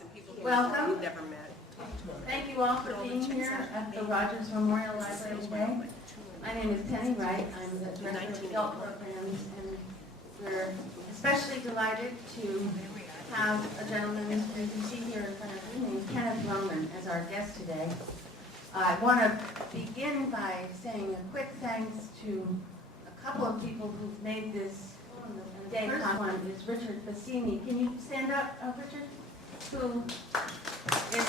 and people who Welcome. you've never met. Thank you all for being here at the Rogers Memorial Library today. My name is Penny Wright. I'm the Director of Adult Programs, and we're especially delighted to have a gentleman who you can see here in front of you named Kenneth Roman as our guest today. I want to begin by saying a quick thanks to a couple of people who've made this day. The first one is Richard Bassini. Can you stand up, Richard? Who is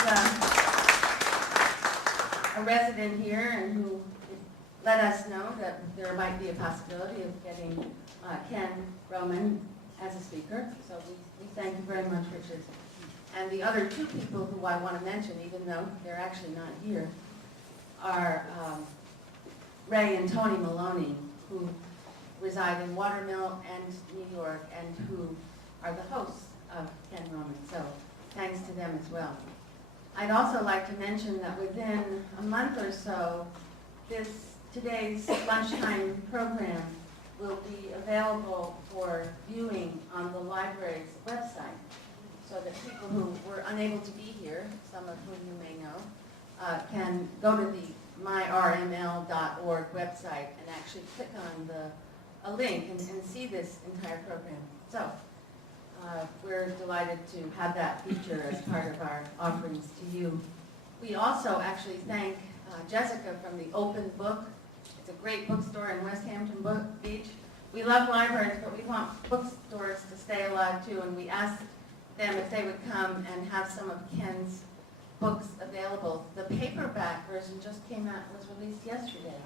a resident here and who let us know that there might be a possibility of getting Ken Roman as a speaker. So we thank you very much, Richard. And the other two people who I want to mention, even though they're actually not here, are Ray and Tony Maloney, who reside in Watermill and New York, and who are the hosts of Ken Roman. So thanks to them as well. I'd also like to mention that within a month or so, today's lunchtime program will be available for viewing on the library's website, so that people who were unable to be here, some of whom you may know, can go to the myrml.org website and actually click on a link and see this entire program. So we're delighted to have that feature as part of our offerings to you. We also actually thank Jessica from the Open Book. It's a great bookstore in West Hampton Beach. We love libraries, but we want bookstores to stay alive too, and we asked them if they would come and have some of Ken's books available. The paperback version just came out, was released yesterday,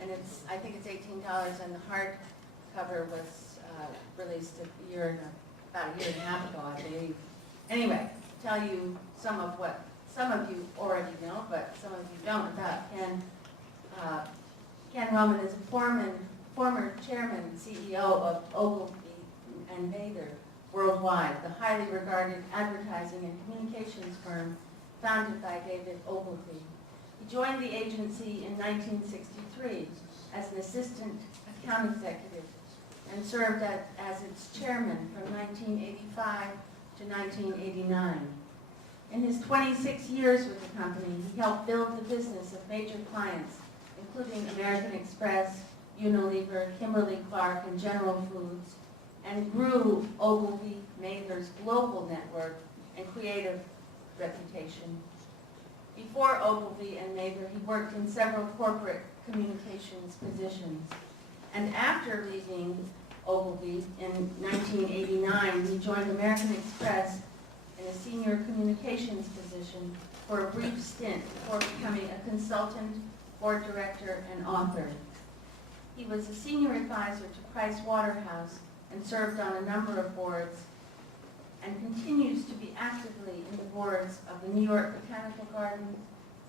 and I think it's $18, and the hardcover was released about a year and a half ago, I believe. Anyway, tell you some of what some of you already know, but some of you don't about Ken. Ken Roman is a former chairman and CEO of Ogilvy and Mather Worldwide, the highly regarded advertising and communications firm founded by David Ogilvy. He joined the agency in 1963 as an assistant account executive and served as its chairman from 1985 to 1989. In his 26 years with the company, he helped build the business of major clients, including American Express, Unilever, Kimberly-Clark, and General Foods, and grew Ogilvy Mather's global network and creative reputation. Before Ogilvy and Mather, he worked in several corporate communications positions. And after leaving Ogilvy in 1989, he joined American Express in a senior communications position for a brief stint before becoming a consultant, board director, and author. He was a senior advisor to Price Waterhouse and served on a number of boards, and continues to be actively in the boards of the New York Botanical Gardens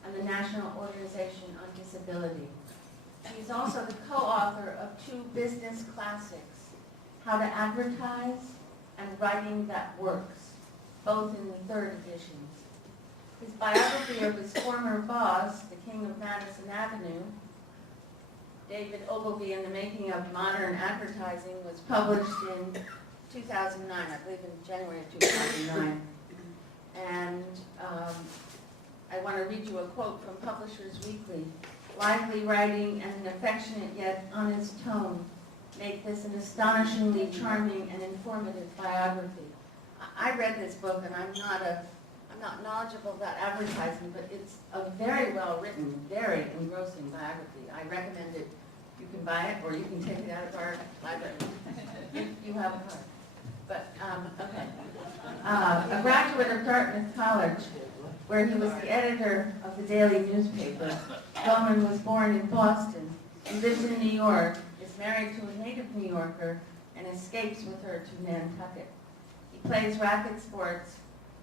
and the National Organization on Disability. He is also the co-author of two business classics, How to Advertise and Writing That Works, both in the 3rd editions. His biography of his former boss, the King of Madison Avenue, David Ogilvy and the Making of Modern Advertising, was published in 2009, I believe in January of 2009. And I want to read you a quote from Publishers Weekly. Lively writing and an affectionate yet honest tone make this an astonishingly charming and informative biography. I read this book, and I'm not knowledgeable about advertising, but it's a very well written, very engrossing biography. I recommend it. You can buy it, or you can take it out of our library. You have a card. But, okay. A graduate of Dartmouth College, where he was the editor of the daily newspaper, Roman was born in Boston. He lives in New York, is married to a native New Yorker, and escapes with her to Nantucket. He plays racket sports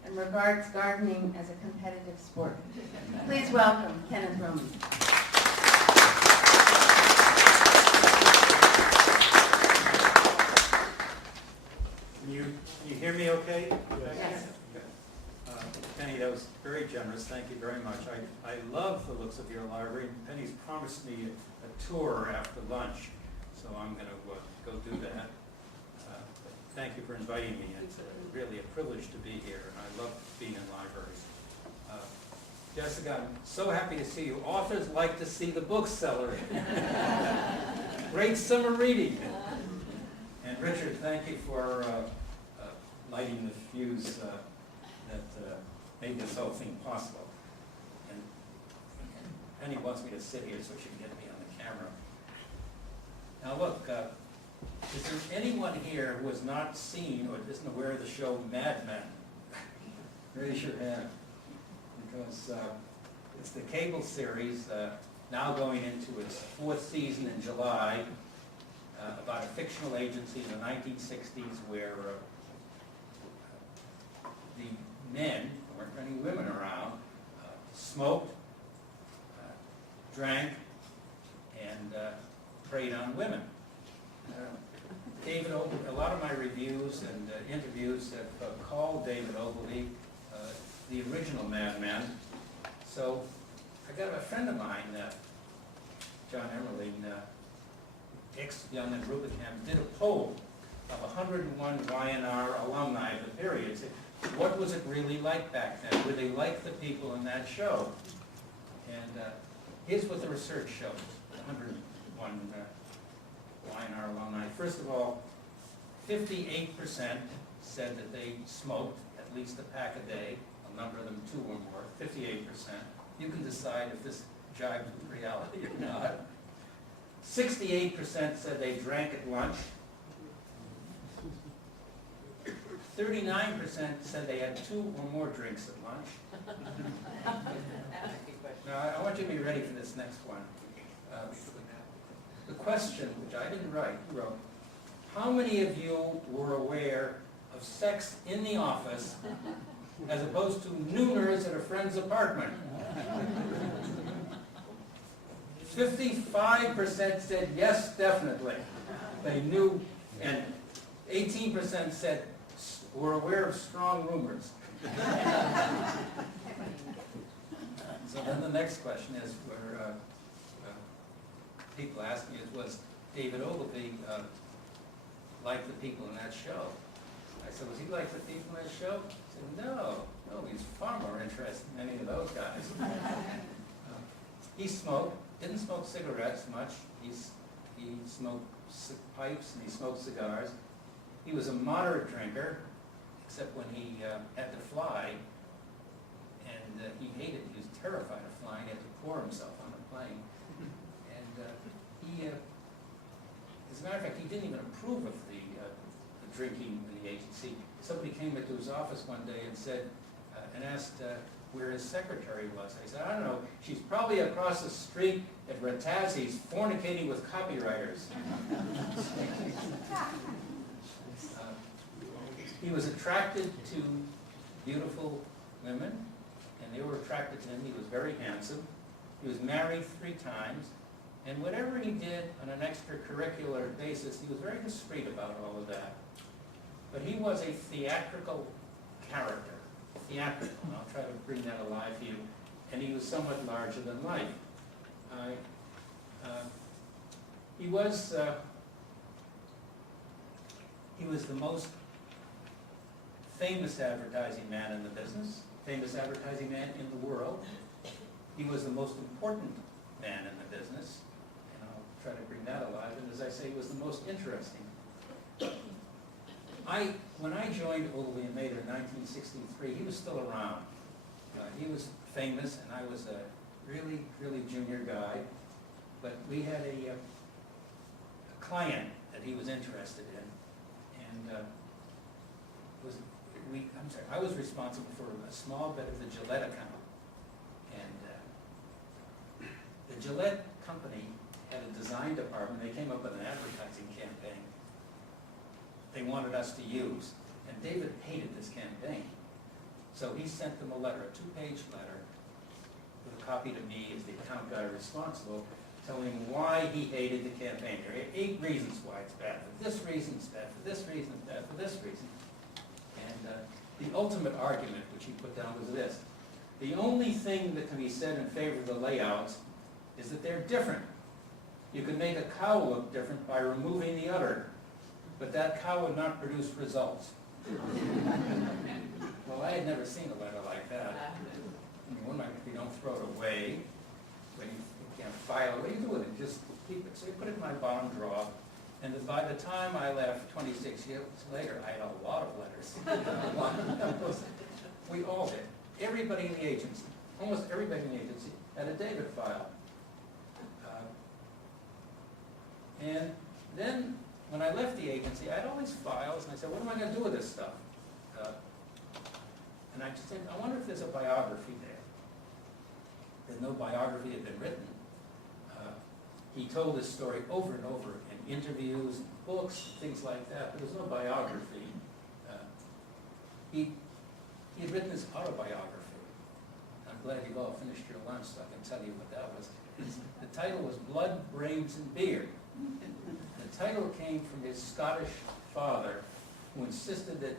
and regards gardening as a competitive sport. Please welcome Kenneth Roman. Can you hear me okay? Yes. Penny, that was very generous. Thank you very much. I love the looks of your library. Penny's promised me a tour after lunch, so I'm going to go do that. Thank you very much. for inviting me. It's really a privilege to be here, and I love being in libraries. Jessica, I'm so happy to see you. Authors like to see the bookseller. Great summer reading. And Richard, thank you for lighting the fuse that made this whole thing possible. And Penny wants me to sit here so she can get me on the camera. Now look, is there anyone here who has not seen or isn't aware of the show Mad Men? Raise your hand. Because it's the cable series now going into its 4th season in July, about a fictional agency in the 1960s where the men, there weren't any women around, smoked, drank, and preyed on women. David Ogilvy, a lot of my reviews and interviews have called David Ogilvy the original Mad Men. So I got a friend of mine, John Emerling, ex-Young and Rubicam, did a poll of 101 YNR alumni of the period. Said, what was it really like back then? Were they like the people in that show? And here's what the research shows, 101 YNR alumni. First of all, 58% said that they smoked at least a pack a day, a number of them 2 or more, 58%. You can decide if this jives with reality or not. 68% said they drank at lunch. 39% said they had 2 or more drinks at lunch. Now, I want you to be ready for this next one. The question, which I didn't write, wrote, how many of you were aware of sex in the office as opposed to nooners at a friend's apartment? 55% said yes, definitely. They knew, and 18% said were aware of strong rumors. So then the next question is, where people ask me, was David Ogilvy like the people in that show? I said, was he like the people in that show? He said, no, he's far more interested than any of those guys. He smoked, didn't smoke cigarettes much. He smoked pipes and he smoked cigars. He was a moderate drinker, except when he had to fly, and he hated, he was terrified of flying. He had to pour himself on the plane. And he, as a matter of fact, he didn't even approve of the drinking in the agency. Somebody came into his office one day and said, and asked where his secretary was. I said, I don't know, she's probably across the street at Ratazzi's fornicating with copywriters. He was attracted to beautiful women, and they were attracted to him. He was very handsome. He was married 3 times, and whatever he did on an extracurricular basis, he was very discreet about all of that. But he was a theatrical character. Theatrical, and I'll try to bring that alive to you. And he was somewhat larger than life. He was the most famous advertising man in the business, famous advertising man in the world. He was the most important man in the business, and I'll try to bring that alive. And as I say, he was the most interesting. When I joined Ogilvy in May of 1963, he was still around. He was famous, and I was a really, really junior guy. But we had a client that he was interested in, and I was responsible for a small bit of the Gillette account. And the Gillette company had a design department. They came up with an advertising campaign they wanted us to use. And David hated this campaign. So he sent them a letter, a 2-page letter, with a copy to me as the account guy responsible, telling why he hated the campaign. There are 8 reasons why it's bad. For this reason, it's bad. For this reason, it's bad. For this reason. And the ultimate argument, which he put down, was this. The only thing that can be said in favor of the layouts is that they're different. You can make a cow look different by removing the udder, but that cow would not produce results. Well, I had never seen a letter like that. I mean, one might, if you don't throw it away, when you can't file it, what do you do with it? Just keep it. So you put it in my bottom drawer, and by the time I left 26 years later, I had a lot of letters. We all did. Everybody in the agency, almost everybody in the agency, had a David file. And then, when I left the agency, I had all these files, and I said, what am I going to do with this stuff? And I just said, I wonder if there's a biography there. There's no biography had been written. He told this story over and over in interviews, books, things like that. There was no biography. He had written his autobiography. I'm glad you've all finished your lunch, so I can tell you what that was. The title was Blood, Brains, and Beer. The title came from his Scottish father, who insisted that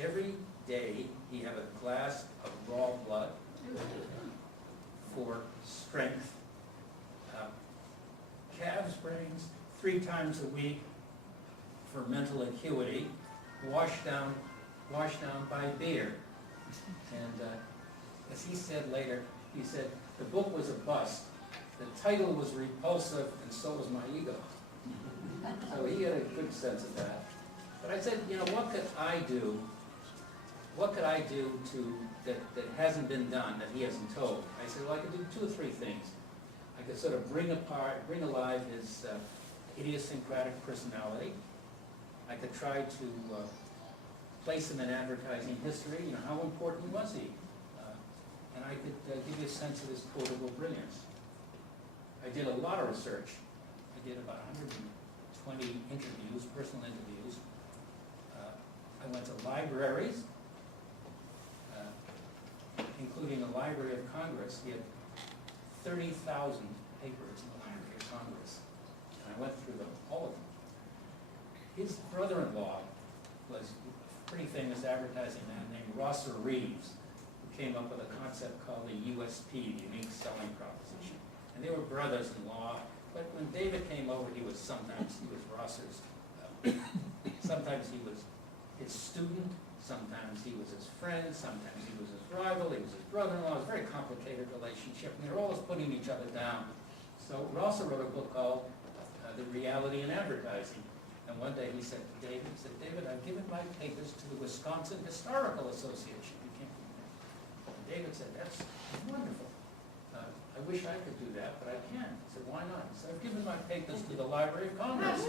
every day he have a glass of raw blood for strength, calves' brains 3 times a week for mental acuity, washed down by beer. And as he said later, he said, the book was a bust, the title was repulsive, and so was my ego. So he had a good sense of that. But I said, you know, what could I do? What could I do that hasn't been done, that he hasn't told? I said, well, I could do 2 or 3 things. I could sort of bring alive his idiosyncratic personality. I could try to place him in advertising history. You know, how important was he? And I could give you a sense of his quotable brilliance. I did a lot of research. I did about 120 interviews, personal interviews. I went to libraries, including the Library of Congress. He had 30,000 papers in the Library of Congress, and I went through them, all of them. His brother-in-law was a pretty famous advertising man named Rosser Reeves, who came up with a concept called the USP, the unique selling proposition. And they were brothers-in-law, but when David came over, sometimes he was Rosser's, sometimes he was his student, sometimes he was his friend, sometimes he was his rival, he was his brother-in-law. It was a very complicated relationship, and they were always putting each other down. So Rosser wrote a book called The Reality in Advertising. And one day he said to David, David, I've given my papers to the Wisconsin Historical Association. And David said, that's wonderful. I wish I could do that, but I can't. He said, why not? He said, I've given my papers to the Library of Congress.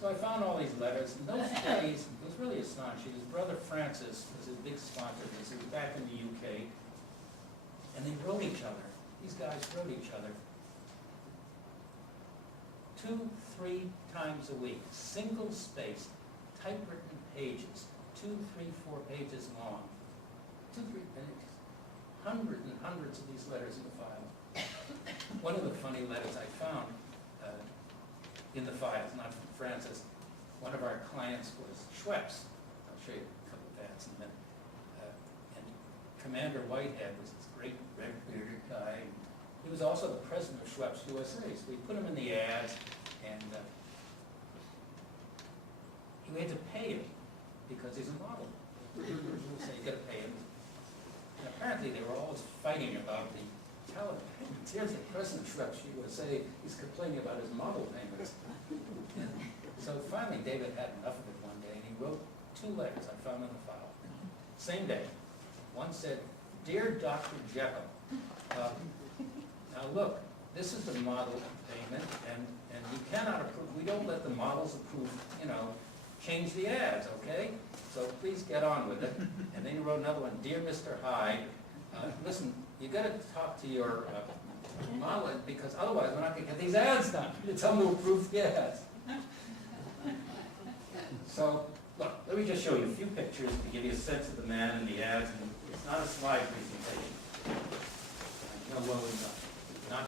So I found all these letters. In those days, it was really astonishing. His brother Francis was his big sponsor. He was back in the UK. And they wrote each other. These guys wrote each other 2, 3 times a week, single-spaced, typewritten pages, 2, 3, 4 pages long. 2, 3 pages. Hundreds and hundreds of these letters in the file. One of the funny letters I found in the files, not from Francis, one of our clients was Schweppes. I'll show you a couple of ads in a minute. And Commander Whitehead was this great red-bearded guy. He was also the president of Schweppes USA, so we put him in the ads, and we had to pay him because he's a model. So you got to pay him. And apparently they were always fighting about the talent payments. Here's the president of Schweppes USA, he's complaining about his model payments. And so finally David had enough of it one day, and he wrote 2 letters I found in the file. Same day. One said, Dear Dr. Jekyll, now look, this is the model payment, and you cannot approve, we don't let the models approve, change the ads, okay? So please get on with it. And then he wrote another one, Dear Mr. Hyde, listen, you got to talk to your model, because otherwise we're not going to get these ads done. You tell them to approve the ads. So, look, let me just show you a few pictures to give you a sense of the man and the ads. And it's not a slide presentation. I'm going to load it up.